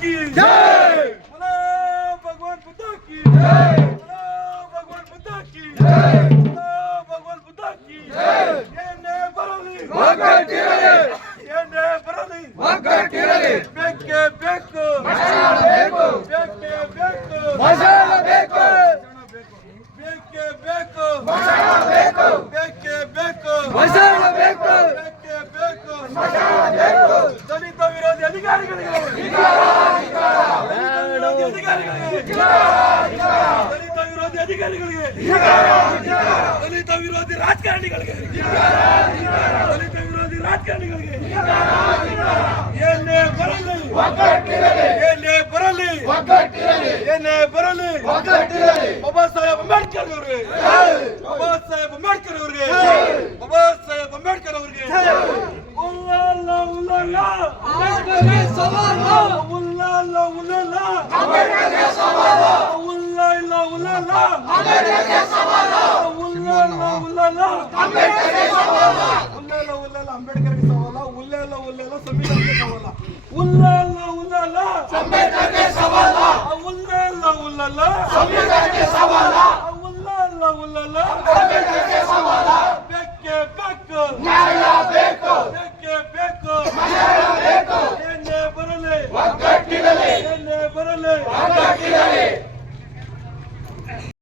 की जय, बोलो भगवान बुद्ध की जय, बोलो भगवान बुद्ध की जय, बोलो भगवान बुद्ध की जय। ಏನೇ ಬರಲಿ ಒಗ್ಗಟ್ಟಿರಲಿ, ಏನೇ ಬರಲಿ ಒಗ್ಗಟ್ಟಿರಲಿ, ಬೇಕೇ ಬೇಕು ಮಸಾಲ ಬೇಕು, ಬೇಕೇ ಬೇಕು ಮಸಾಲ ಬೇಕು, ಬೇಕೇ ಬೇಕು ಮಸಾಲ ಬೇಕು, ಬೇಕೇ ಬೇಕು ಮಸಾಲ ಬೇಕು, ಬೇಕೇ ಬೇಕು ಮಸಾಲ ಬೇಕು। ದಲಿತ ವಿರೋಧಿ ಅಧಿಕಾರಿಗಳಿಗೆ ದಲಿತ ವಿರೋಧಿ ಅಧಿಕಾರಿಗಳಿಗೆ, ದಲಿತ ವಿರೋಧಿ ರಾಜಕಾರಣಿಗಳಿಗೆ, ದಲಿತ ವಿರೋಧಿ ರಾಜಕಾರಣಿಗಳಿಗೆ ಏನೇ ಬರಲಿ ಒಗ್ಗಟ್ಟಿರಲಿ, ಏನೇ ಬರಲಿ ಒಗ್ಗಟ್ಟಿರಲಿ, ಏನೇ ಬರಲಿ ಒಗ್ಗಟ್ಟಿರಲಿ। ಬಾಬಾ ಸಾಹೇಬ್ ಅಂಬೇಡ್ಕರ್ ಅವರಿಗೆ, ಬಾಬಾ ಸಾಹೇಬ್ ಅಂಬೇಡ್ಕರ್ ಅವರಿಗೆ, ಬಾಬಾ ಸಾಹೇಬ್ ಅಂಬೇಡ್ಕರ್ ಅವರಿಗೆ ಉಲ್ಲಲ್ಲ ಉಲ್ಲಲ್ಲ ಅಂಬೇಡ್ಕರ್ಗೆ ಸವಾಲ, ಉಲ್ಲಲ್ಲ ಉಲ್ಲಲ್ಲ ಅಂಬೇಡ್ಕರ್ಗೆ ಸವಾಲ, ಉಲ್ಲಲ್ಲ ಉಲ್ಲಲ್ಲ ಅಂಬೇಡ್ಕರ್ಗೆ ಸವಾಲ, ಉಲ್ಲಲ್ಲ ಉಲ್ಲಲ್ಲ ಅಂಬೇಡ್ಕರ್ಗೆ ಸವಾಲ, ಉಲ್ಲಲ್ಲ ಉಲ್ಲಲ್ಲ ಅಂಬೇಡ್ಕರ್ಗೆ ಸವಾಲ, ಉಲ್ಲಲ್ಲ ಉಲ್ಲಲ್ಲ ಸಂವಿಧಾನಕ್ಕೆ ಸವಾಲ, ಉಲ್ಲಲ್ಲ ಉಲ್ಲಲ್ಲ ಅಂಬೇಡ್ಕರ್ಗೆ ಸವಾಲ, ಉಲ್ಲಲ್ಲ ಉಲ್ಲಲ್ಲ ಸಂವಿಧಾನಕ್ಕೆ ಸವಾಲ।